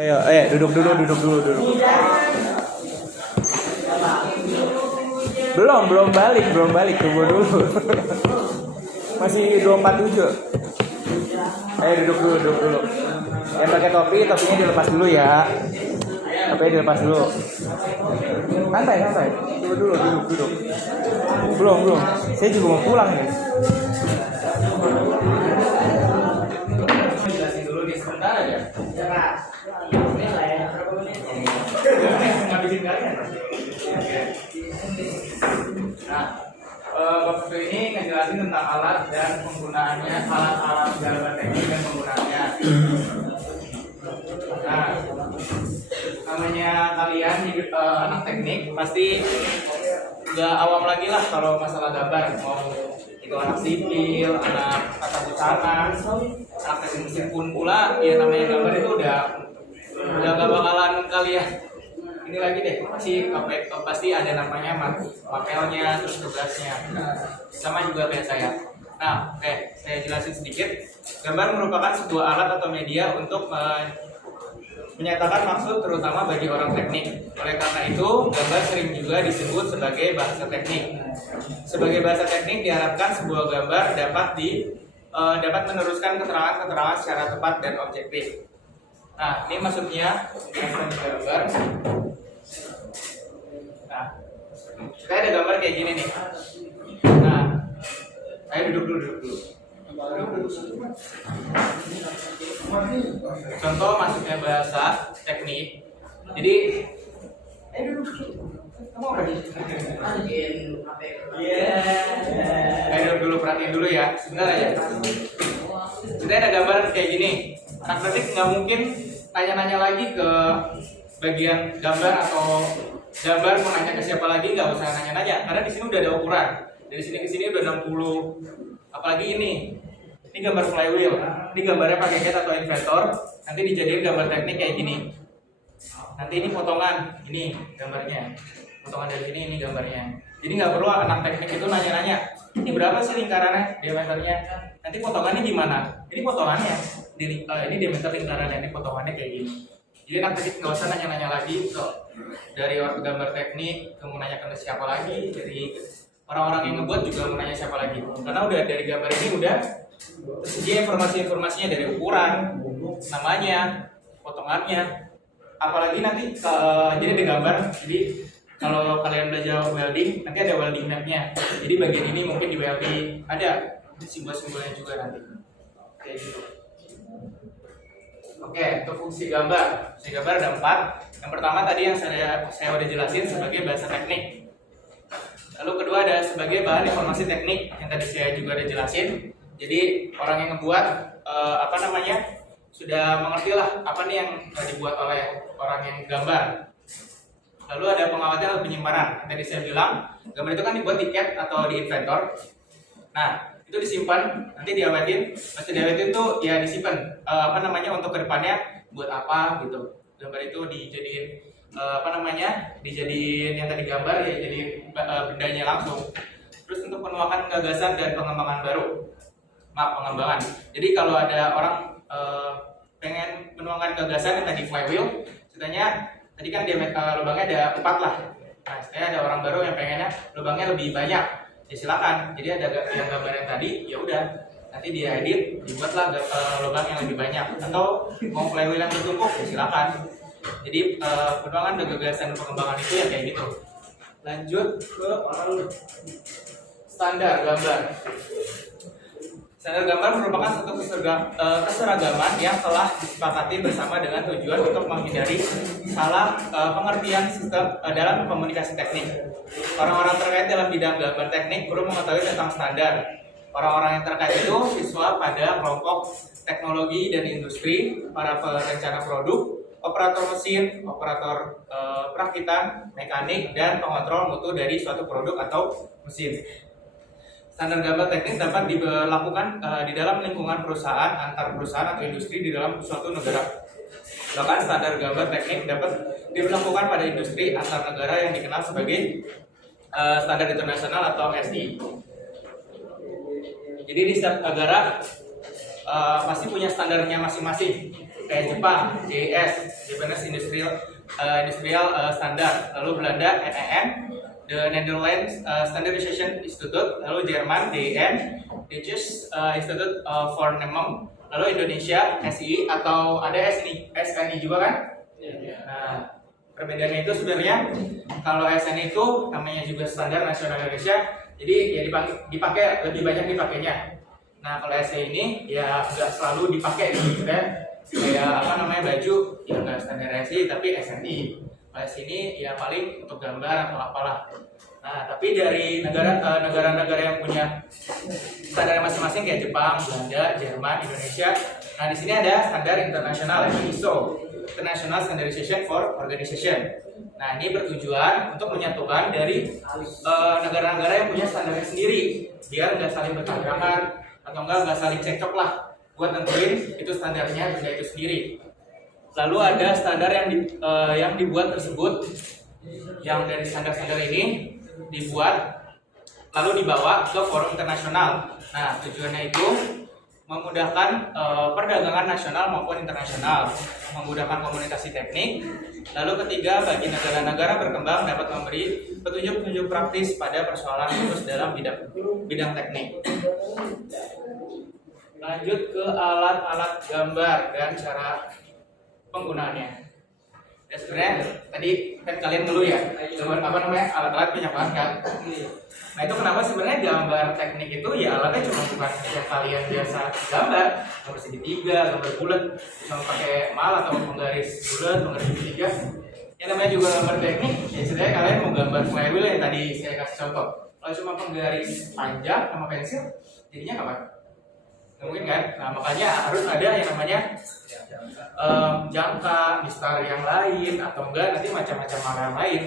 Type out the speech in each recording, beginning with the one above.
Ayo, duduk dulu. Belum balik, tunggu dulu. Masih 247. Ayo duduk dulu. Yang pakai topinya dilepas dulu ya. Topinya dilepas dulu. Santai. Tunggu dulu, duduk. Belum. Saya juga mau pulang nih. Jelasin dulu nih sebentar aja. Ngabisin kalian. Nah, waktu ini ngejelasin tentang alat dan penggunaannya, alat-alat gambar teknik dan penggunaannya. Nah, namanya kalian anak teknik pasti udah awam lagi lah kalau masalah gambar, mau itu anak sipil, anak tata busana, anak teknik mesin pun pula, ya namanya gambar itu udah gak bakalan kalian ini lagi deh, pasti ada namanya mapelnya, terus tugasnya, sama juga kayak saya. Nah, oke, saya jelasin sedikit. Gambar merupakan sebuah alat atau media untuk menyatakan maksud terutama bagi orang teknik. Oleh karena itu, gambar sering juga disebut sebagai bahasa teknik. Sebagai bahasa teknik diharapkan sebuah gambar dapat meneruskan keterangan-keterangan secara tepat dan objektif. Nah, ini maksudnya gambar. Nah, kita ada gambar kayak gini nih. Nah, ayo duduk dulu. Contoh masuknya bahasa teknik. Jadi, ayo duduk. Kamu apa nih? Ayo duduk dulu, perhatiin dulu ya. Sebentar aja. Kita ada gambar kayak gini. Anak teknik nggak mungkin tanya-nanya lagi ke bagian gambar atau gambar mau nanya ke siapa lagi, nggak usah nanya-nanya karena di sini udah ada ukuran. Dari sini ke sini udah 60. Apalagi ini gambar flywheel. Ini gambarnya pakai CAD atau Inventor. Nanti dijadiin gambar teknik kayak gini. Nanti ini potongan, ini gambarnya. Potongan dari sini ini gambarnya. Jadi nggak perlu anak teknik itu nanya-nanya. Ini berapa sih lingkarannya, diameternya? Nanti potongannya gimana? Ini potongannya. Ini diameter lingkarannya, ini potongannya kayak gini. Jadi anak teknik nggak usah nanya-nanya lagi. Dari gambar teknik, kamu nanya ke siapa lagi? Jadi orang-orang yang ngebuat juga mau nanya siapa lagi. Karena udah dari gambar ini udah tersedia informasinya dari ukuran, namanya, potongannya. Apalagi nanti jadi ada gambar. Jadi kalau kalian belajar welding, nanti ada welding map-nya. Jadi bagian ini mungkin di welding ada simbol-simbolnya juga nanti. Kayak gitu. Oke, untuk fungsi gambar. Fungsi gambar ada 4. Yang pertama tadi yang saya udah jelasin sebagai bahasa teknik. Lalu kedua ada sebagai bahan informasi teknik yang tadi saya juga udah jelasin. Jadi orang yang ngebuat sudah mengerti lah apa nih yang dibuat oleh orang yang gambar. Lalu ada pengawetnya atau penyimpanan. Tadi saya bilang gambar itu kan dibuat di CAD atau di Inventor. Nah, itu disimpan, nanti diawetin. Masih diawetin tuh ya disimpan untuk kedepannya buat apa gitu. Gambar itu dijadiin dijadiin yang tadi gambar ya jadi bendanya langsung. Terus untuk penuakan gagasan dan pengembangan baru. Pengembangan. Jadi kalau ada orang pengen menuangkan gagasan yang tadi flywheel, ceritanya tadi kan diameter lubangnya ada 4 lah. Nah, saya ada orang baru yang pengennya lubangnya lebih banyak. Ya silakan. Jadi ada yang gambar yang tadi, ya udah nanti dia edit, dibuatlah lubang yang lebih banyak. Atau mau flywheel yang bertumpuk, ya silakan. Jadi penuangan dan gagasan pengembangan itu ya kayak gitu. Lanjut ke standar gambar. Standar gambar merupakan suatu keseragaman yang telah disepakati bersama dengan tujuan untuk menghindari salah pengertian sistem dalam komunikasi teknik. Orang-orang terkait dalam bidang gambar teknik perlu mengetahui tentang standar. Orang-orang yang terkait itu siswa pada kelompok teknologi dan industri, para perencana produk, operator mesin, operator perakitan, mekanik, dan pengontrol mutu dari suatu produk atau mesin. Standar gambar teknik dapat dilakukan di dalam lingkungan perusahaan, antar perusahaan atau industri di dalam suatu negara. Bahkan standar gambar teknik dapat diberlakukan pada industri antar negara yang dikenal sebagai standar internasional atau SI. Jadi di setiap negara pasti punya standarnya masing-masing. kayak Jepang, JIS, Japanese Industrial Standard, lalu Belanda NEN, The Netherlands Standardization Institute, lalu Jerman DIN, Dutch Institute for Nemem, lalu Indonesia SI atau ada SNI juga kan? Nah, perbedaannya itu sebenarnya kalau SNI itu namanya juga Standar Nasional Indonesia, jadi ya dipakai lebih banyak dipakainya. Nah kalau SNI ini ya nggak selalu dipakai gitu ya, kayak apa namanya baju ya nggak standar SNI tapi SNI. Kalau SNI ya paling untuk gambar atau apalah. Nah tapi dari negara-negara yang punya standar masing-masing kayak Jepang, Belanda, Jerman, Indonesia. Nah di sini ada standar internasional yaitu ISO, International Standardization for Organization. Nah ini bertujuan untuk menyatukan dari negara-negara yang punya standarnya sendiri, biar nggak saling bertabrakan atau nggak saling cekcok lah buat nentuin itu standarnya benda itu sendiri. Lalu ada standar yang dibuat tersebut, yang dari standar-standar ini dibuat lalu dibawa ke forum internasional. Nah tujuannya itu memudahkan perdagangan nasional maupun internasional, memudahkan komunikasi teknik. Lalu ketiga, bagi negara-negara berkembang dapat memberi petunjuk-petunjuk praktis pada persoalan khusus dalam bidang teknik. Lanjut ke alat-alat gambar dan cara penggunaannya. Ya sebenarnya tadi kan kalian dulu ya, apa namanya alat-alat banyak banget kan. Nah itu kenapa sebenarnya gambar teknik itu ya alatnya cuma bukan yang kalian biasa gambar segitiga, gambar bulat, cuma pakai mal atau penggaris bulat, penggaris segitiga. Yang namanya juga gambar teknik, ya sebenarnya kalian mau gambar flywheel yang tadi saya kasih contoh. Kalau cuma penggaris panjang sama pensil, jadinya kapan? Nggak mungkin kan? Nah makanya harus ada yang namanya jangka, mistar yang lain, atau enggak nanti macam-macam hal yang lain.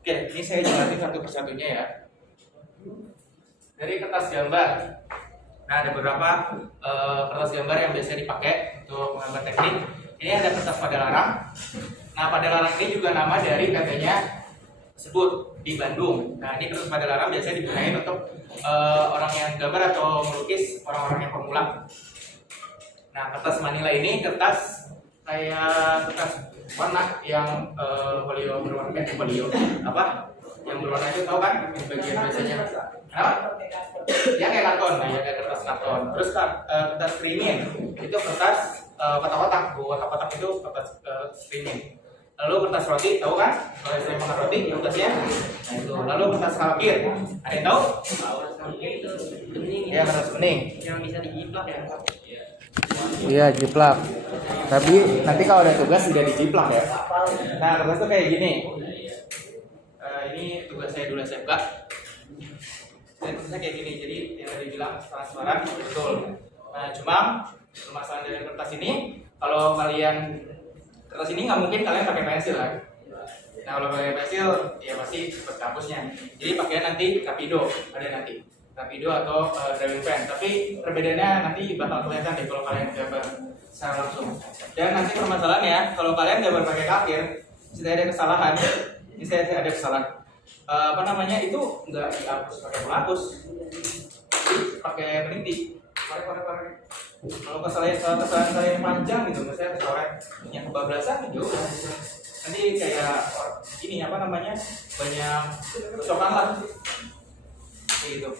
Oke, ini saya jelasin satu persatunya ya. Dari kertas gambar. Nah, ada beberapa kertas gambar yang biasa dipakai untuk menggambar teknik. Ini ada kertas padalarang. Nah, padalarang ini juga nama dari PT-nya tersebut di Bandung. Nah, ini kertas padalarang biasanya digunakan untuk orang yang gambar atau melukis, orang-orang yang pemula. Nah, kertas manila ini kertas kayak kertas warna yang folio berwarna apa? Yang berwarna itu tahu kan? Bagian biasanya. Apa? Ya kayak karton, nah ya kayak kertas karton. Terus kertas screening itu kertas kotak-kotak. Kotak-kotak itu kertas screening. Lalu kertas roti, tahu kan? Kalau saya makan roti, kertasnya. Nah itu. Lalu kertas kalkir, ada yang tahu? Ya kertas bening. Yang bisa dijiplak ya. Iya, jiplak. Tapi nanti kalau ada tugas tidak dijiplak ya. Nah, kertas tuh kayak gini. Ini tugas saya dulu SMK. Dan tugasnya kayak gini. Jadi yang tadi bilang transparan betul. Nah, cuma permasalahan dari kertas ini, kalau kalian kertas ini nggak mungkin kalian pakai pensil kan? Nah, kalau pakai pensil, ya pasti seperti kampusnya. Jadi pakai nanti Kapido, ada nanti. Rapido atau drawing pen, tapi perbedaannya nanti bakal kelihatan deh kalau kalian gambar secara langsung. Dan nanti permasalahannya kalau kalian gambar pakai kalkir, saya ada kesalahan. Ini saya ada kesalahan. Apa namanya itu nggak dihapus pakai penghapus, pakai peniti. Korek. Kalau kesalahan saya yang panjang gitu, misalnya korek yang kebablasan gitu, nanti kayak ini apa namanya banyak kecokan lah, gitu.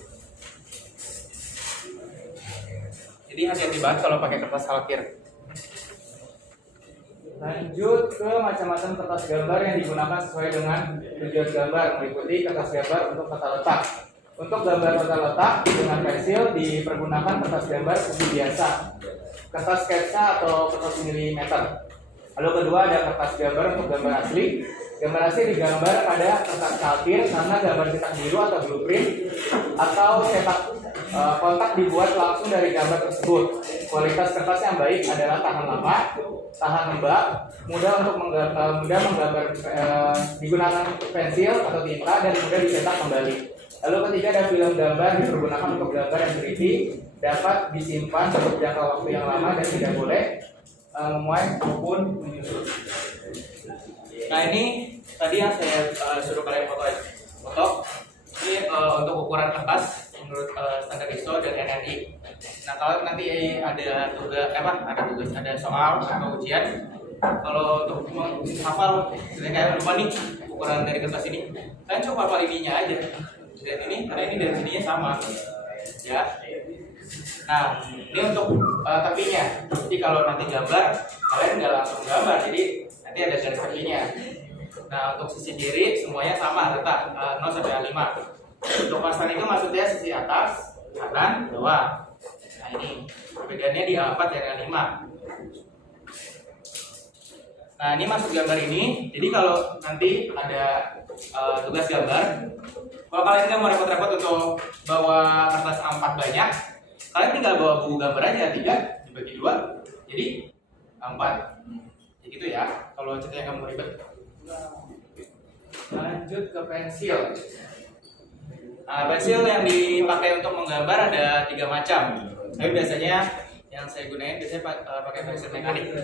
Jadi hati-hati banget kalau pakai kertas kalkir. Lanjut ke macam-macam kertas gambar yang digunakan sesuai dengan tujuan gambar, meliputi kertas gambar untuk tata letak. Untuk gambar tata letak dengan pensil dipergunakan kertas gambar putih biasa, kertas sketsa atau kertas milimeter. Lalu kedua ada kertas gambar untuk gambar asli. Gambar asli digambar pada kertas kalkir karena gambar cetak biru atau blueprint atau cetak kontak dibuat langsung dari gambar tersebut. Kualitas kertas yang baik adalah tahan lama, tahan lembab, mudah menggambar, digunakan pensil atau tinta dan mudah dicetak kembali. Lalu ketiga ada film gambar dipergunakan untuk gambar yang 3D, dapat disimpan untuk jangka waktu yang lama dan tidak boleh memuai maupun menyusut. Nah ini tadi yang saya suruh kalian foto. Ini untuk ukuran kertas menurut standar ISO dan NRI. Nah kalau nanti ada tugas, ada soal atau ujian, kalau untuk menghafal, misalnya kayak lupa nih ukuran dari kertas ini, kalian coba hafal ininya aja. Dan ini, karena ini dari sininya sama, ya. Nah ini untuk tepinya. Jadi kalau nanti gambar, kalian nggak langsung gambar, jadi nanti ada garis tepinya. Nah untuk sisi kiri semuanya sama, rata 0 sampai 5. Untuk pasang itu maksudnya sisi atas, kanan, bawah. Nah ini perbedaannya di A4 dan A5. Nah ini masuk gambar ini. Jadi kalau nanti ada tugas gambar, kalau kalian nggak mau repot-repot untuk bawa kertas A4 banyak, kalian tinggal bawa buku gambar aja, 3 dibagi 2, jadi A4. Ya gitu ya. Kalau ceritanya kamu ribet. Lanjut ke pensil. Nah, pensil yang dipakai untuk menggambar ada 3 macam. Tapi biasanya yang saya gunain pakai pensil mekanik.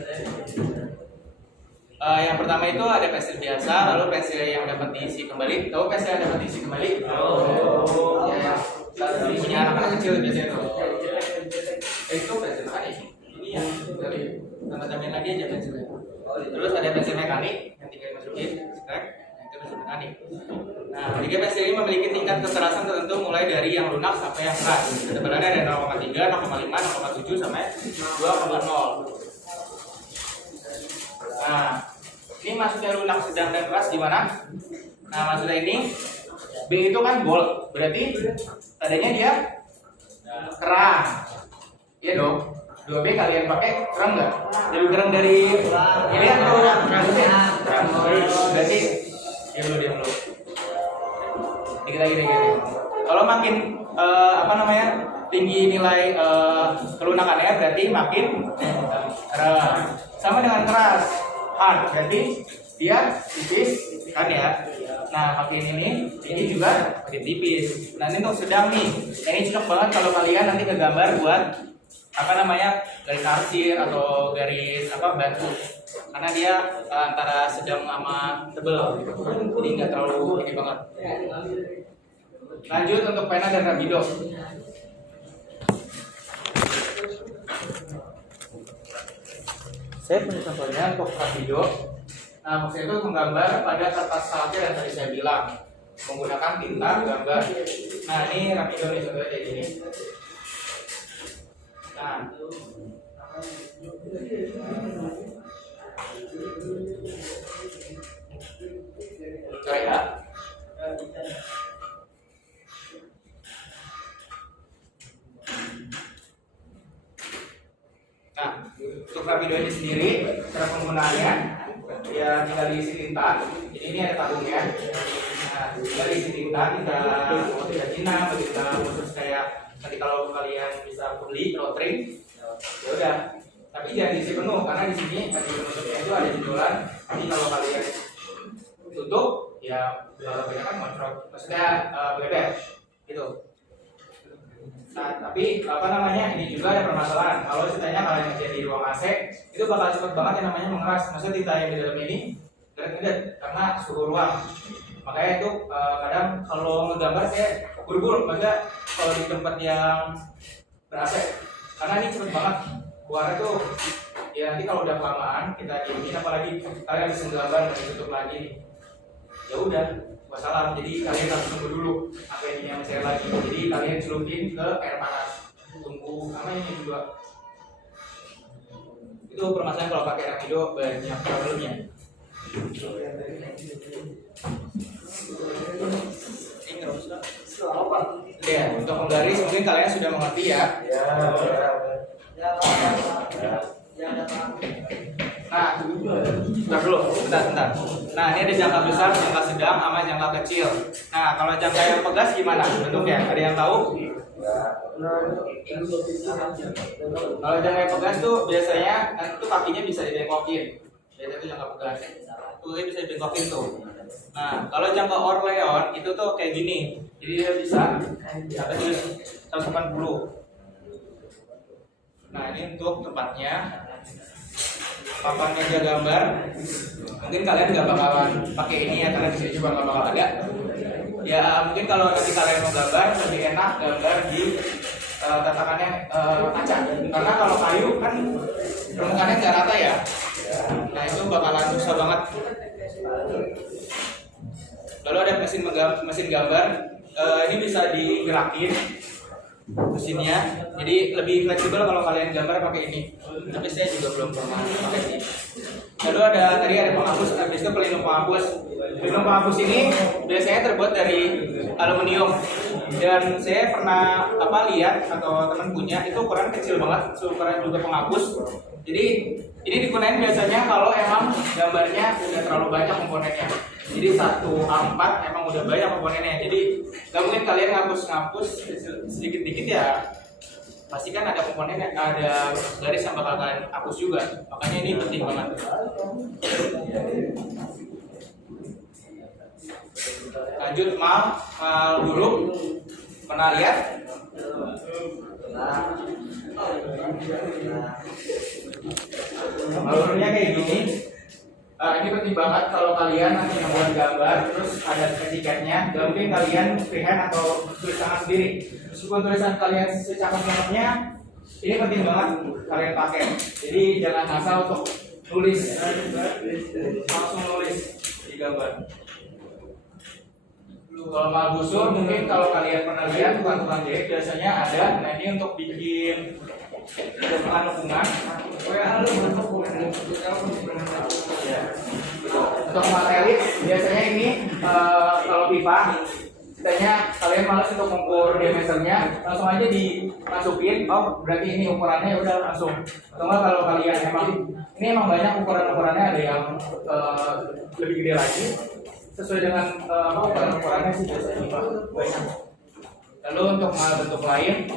Yang pertama itu ada pensil biasa, lalu pensil yang dapat diisi kembali. Tahu pensil yang dapat diisi kembali? Ya, yang punya anak-anak kecil biasanya itu. Itu pensil mekanik. Ini yang dari tambah-tambahin lagi aja pensilnya. Terus ada pensil mekanik yang tinggal dimasukin, itu pensil mekanik. Nah, 3 pensil ini memiliki tingkat kekerasan tertentu mulai dari yang lunak sampai yang keras. Ketebalannya ada 0,3, 0,5, 0,7 sampai 2,0. Nah, ini maksudnya lunak, sedang, dan keras gimana? Nah, maksudnya ini B itu kan bold, berarti tadinya dia keras. Iya dong. 2B kalian pakai kerang nggak? Lebih kerang dari ini atau kerang? Berarti dia dulu. Dikit lagi. Kalau makin tinggi nilai kelunakannya berarti makin keras. Sama dengan keras, hard berarti dia tipis kan ya. Nah makin ini juga makin tipis. Nah ini untuk sedang nih. Nah, ini cocok banget kalau kalian nanti ngegambar buat garis arsir atau garis batu, karena dia antara sedang sama tebel, jadi nggak terlalu ini banget. Lanjut untuk pena dan rabido. Saya punya contohnya untuk rabido. Nah maksudnya itu menggambar pada kertas saltir yang tadi saya bilang menggunakan tinta gambar. Nah ini rabido nih contohnya kayak gini. Nah, kayak nah, untuk rapido ini sendiri, cara penggunaannya ya tinggal diisi tinta. Jadi ini ada tabungnya. Nah, tinggal diisi tinta, mau tinta Cina, mau tinta khusus kayak nanti kalau kalian bisa beli rotring, ya udah. Tapi jangan diisi penuh karena di sini di penutupnya itu ada jenjolan. Jadi kalau kalian tutup, ya banyak kan ngoncrot, maksudnya bebek, gitu. Nah, tapi ini juga ada permasalahan. Kalau ceritanya kalian ngerjain di ruang AC, itu bakal cepet banget yang namanya mengeras. Maksudnya tinta yang di dalam ini ngedet karena suhu ruang. Makanya itu kadang kalau ngegambar saya buru-buru, maksudnya kalau di tempat yang ber-AC, karena ini cepet banget keluarnya tuh. Ya nanti kalau udah kelamaan kita diemin, apalagi kalian bisa gambar dan ditutup lagi nih, ya udah wassalam. Jadi kalian harus tunggu dulu sampai ini yang cair lagi. Jadi kalian celupin ke air panas, tunggu sama ini juga. Itu permasalahan kalau pakai rapido, banyak problemnya. Ya, untuk menggaris mungkin kalian sudah mengerti ya. Nah, bentar. Nah, ini ada jangka besar, jangka sedang, sama jangka kecil. Nah, kalau jangka yang pegas gimana bentuknya? Ada yang tahu? Kalau jangka yang pegas tuh biasanya nanti tuh kakinya bisa dibengkokin. Biasanya itu jangka pegas. Tuh bisa dibengkokin tuh. Nah, kalau jangka Orleon itu tuh kayak gini. Jadi dia bisa sampai 180. Nah, ini untuk tempatnya. Papan meja gambar. Mungkin kalian nggak bakalan pakai ini ya, karena di sini juga nggak bakal ada. Ya, mungkin kalau nanti kalian mau gambar lebih enak gambar di tatakannya kaca. Karena kalau kayu kan permukaannya nggak rata ya. Nah itu bakalan susah banget. Lalu ada mesin gambar. Ini bisa digerakin mesinnya, jadi lebih fleksibel kalau kalian gambar pakai ini. Tapi saya juga belum pernah pakai sih. Lalu tadi ada penghapus, habis itu pelindung penghapus. Pelindung penghapus ini biasanya terbuat dari aluminium, dan saya pernah lihat atau teman punya itu ukuran kecil banget, ukuran juga penghapus. Jadi ini digunakan biasanya kalau emang gambarnya udah terlalu banyak komponennya. Jadi 1A4 emang udah banyak komponennya. Jadi nggak mungkin kalian ngapus sedikit-dikit ya. Pasti kan ada komponen, ada garis yang bakal kalian hapus juga. Makanya ini penting banget. Lanjut mal dulu. Pernah lihat? Alurnya kayak gini. Ini penting banget kalau kalian nanti membuat gambar terus ada etiketnya, gak mungkin kalian freehand atau tulis tangan sendiri. Meskipun tulisan kalian secakap-cakapnya, ini penting banget kalian pakai. Jadi jangan asal untuk nulis, langsung nulis di gambar. Kalau mal busur, mungkin kalau kalian pernah lihat tukang-tukang jahit biasanya ada. Nah ini untuk bikin lengkungan. Untuk materis biasanya ini kalau pipa, biasanya kalian malas untuk mengukur diameternya, langsung aja dimasukin. Oh berarti ini ukurannya udah langsung. Atau enggak kalau kalian ini emang banyak ukurannya, ada yang lebih gede lagi. Sesuai dengan ukurannya sih biasanya banyak. Lalu untuk bentuk lain,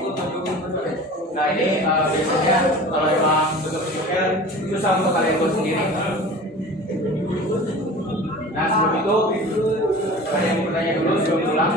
nah ini biasanya kalau emang bentuk-bentuknya susah untuk kalian buat sendiri. Nah sebelum itu kalian bertanya dulu sebelum pulang.